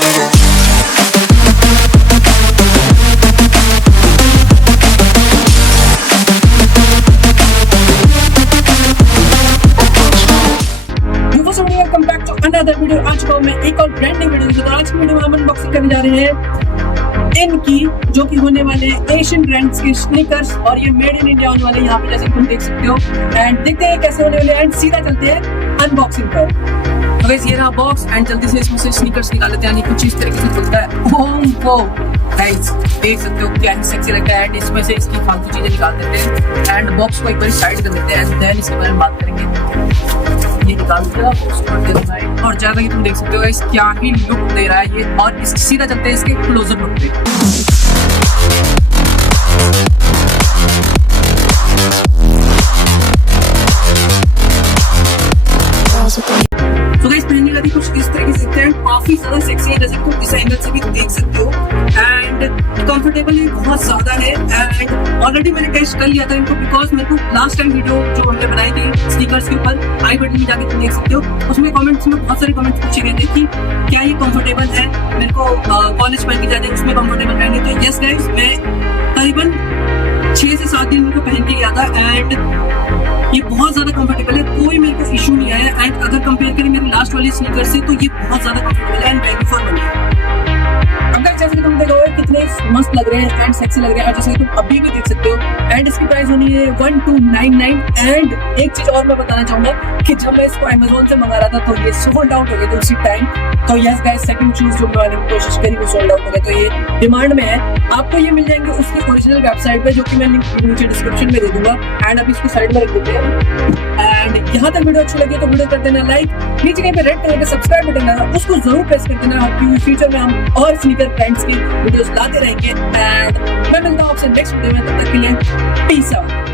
Welcome back to another video. आज को मैं एक और ब्रांडिंग वीडियो तो आज की वीडियो में हम अनबॉक्सिंग करने जा रहे हैं इनकी जो कि होने वाले एशियन ब्रांड्स के स्नीकर्स और ये मेड इन इंडिया होने वाले यहाँ पे जैसे तुम देख सकते हो। एंड देखते हैं कैसे होने वाले एंड सीधा चलते हैं अनबॉक्सिंग पर। तो गाइस ये रहा बॉक्स एंड जल्दी से इसमें से स्नीकर्स निकाल लेते हैं यानी कुछ इस तरीके से खुलता है। ओहो गाइस देख सकते हो क्या ही सेक्सी लगता है। एंड इसमें से इसकी फालतू चीजें निकाल देते हैं एंड बॉक्स को एक बार साइड कर देते हैं एंड देन इसके बारे में बात करेंगे। ये निकाल दिया और ज्यादा कि तुम देख सकते हो इस क्या ही लुक दे रहा है ये। और इस सीधा चलते हैं इसके क्लोजर लुक पे। तो गाइस पहनने का भी कुछ इस तरीके से दिखते हैं, काफी ज्यादा सेक्सी है जैसे कि तुम इस एंगल से भी देख सकते हो। एंड कंफर्टेबल भी बहुत ज्यादा है एंड ऑलरेडी मैंने टेस्ट कर लिया था इनको बिकॉज मेरे को लास्ट टाइम वीडियो जो हमने बनाई थी स्नीकर्स के ऊपर आई बटन में जाके तुम देख सकते हो उसमें कमेंट्स में बहुत सारे कमेंट्स पूछे गए थे कि क्या ये कंफर्टेबल है, मेरे को कॉलेज पहन के जाते हैं उसमें कंफर्टेबल रहेंगे। तो यस गाइस मैं करीबन 6 से 7 दिन इनको पहन के गया था एंड ये बहुत ज्यादा कंफर्टेबल है, कोई मेरे को इशू नहीं आया। एंड अगर कंपेयर करें मेरी लास्ट वाली स्नीकर से तो ये बहुत ज्यादा कंफर्टेबल है एंड बैगी फॉर मनी। अब गाइस जैसे कि तुम देखोगे कितने मस्त लग रहे हैं एंड सेक्सी लग रहे हैं जैसे कि तुम अभी भी देख सकते हो। एंड इसकी प्राइस होनी है 1299। एंड एक चीज और मैं बताना चाहूंगा कि जब मैं इसको अमेज़न से मंगा रहा था तो ये सोल्ड आउट हो गए थे उसी टाइम। तो यस गाइस सेकंड शूज जो मैंने कोशिश करी वो सोल्ड आउट हो गए, तो ये डिमांड में है। आपको ये मिल जाएंगे उसकी ओरिजिनल वेबसाइट पे जो कि मैं लिंक नीचे डिस्क्रिप्शन में दे दूंगा। एंड अभी इसको साइड में रख देते हैं। एंड यहाँ तक वीडियो अच्छी लगी तो वीडियो कर देना लाइक, नीचे कहीं पे रेड कलर का सब्सक्राइब बटन है उसको जरूर प्रेस कर देना क्योंकि फ्यूचर में हम और स्नीकर ब्रांड्स की वीडियोस लाते रहेंगे। एंड मैं मिलता हूँ आपसे नेक्स्ट वीडियो में, तब तक के लिए पीस आउट।